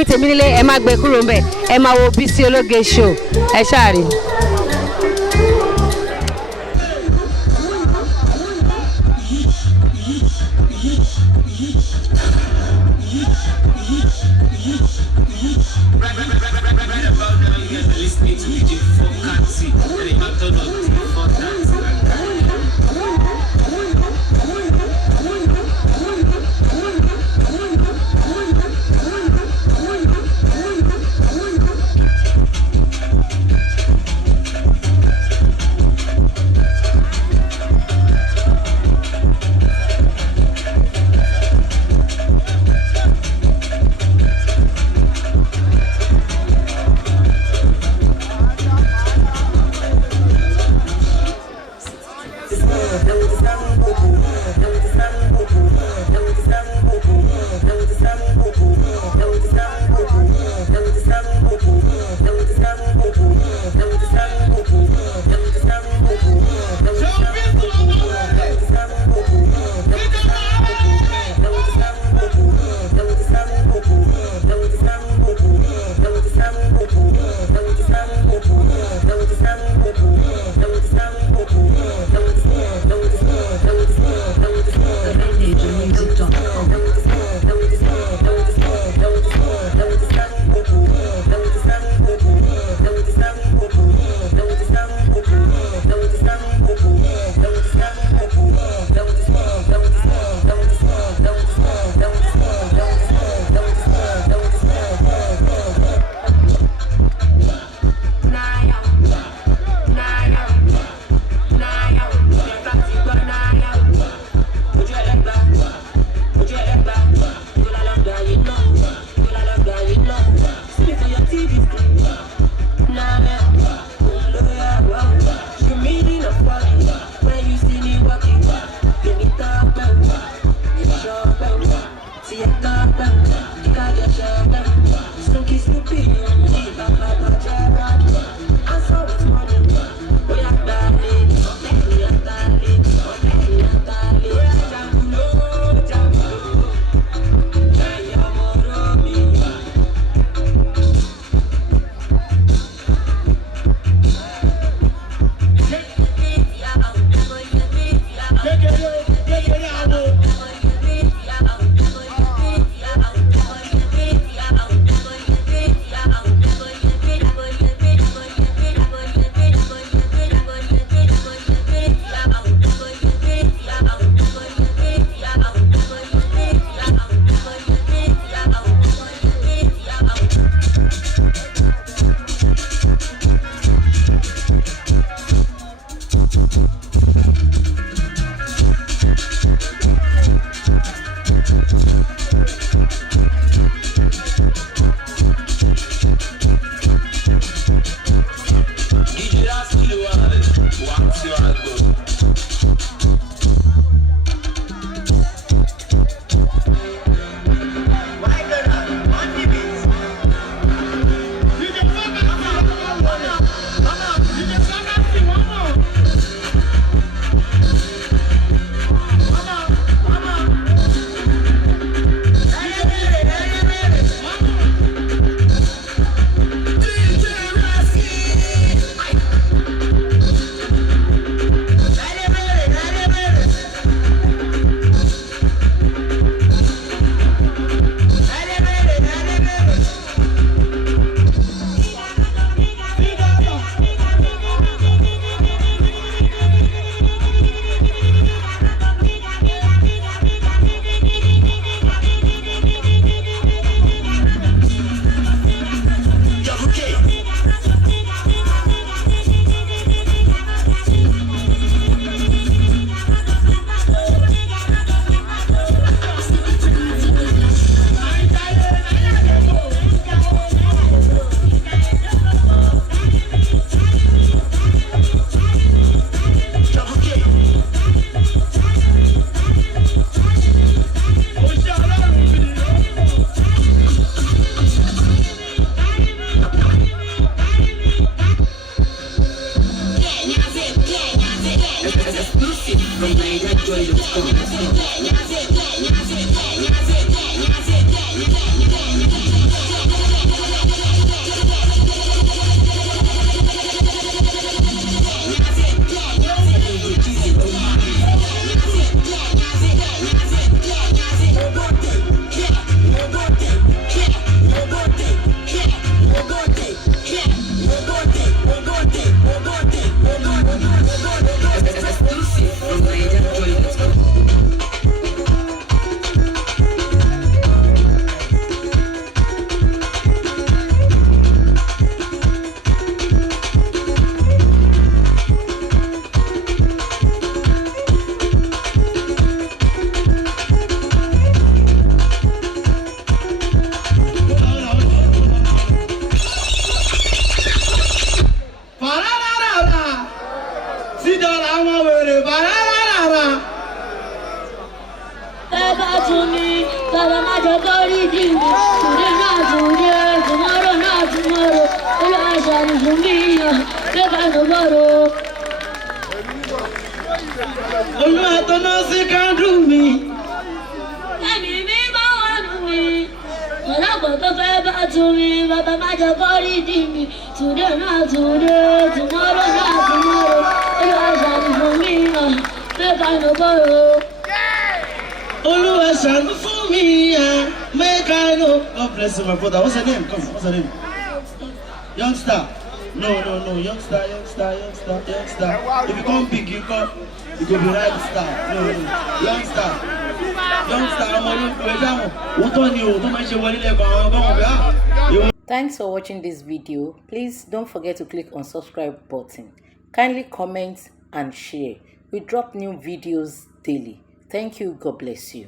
ẹ̀yin tèmi nílé ẹ má gbé kúrò ńbẹ̀ ẹ máa wo Bísí Ológe show ẹ ṣáà rí. Baba má jẹ́ kó rí di mi. Today not today, tomorrow not tomorrow. Olúwa ṣàánú fún mi yàn, make I no borrow. Olúwa tó ná sí kándù mi. Ẹ̀mí mi bá wà nù mí. Ọlọ́pàá tó fẹ́ bá tún mi. Baba má jẹ́ kó rí di mi. Today not today, tomorrow not tomorrow. Olúwa ṣàánú fún mi yàn, make I no borrow. Olúwa ṣàánú fún mi yàn, make I no. God bless you, my brother. What's your name? Come, what's your name? Youngster. No, youngster. If you come big, you go be right star. No, youngster. Thanks for watching this video. Please don't forget to click on subscribe button. Kindly comment and share. We drop new videos daily. Thank you. God bless you.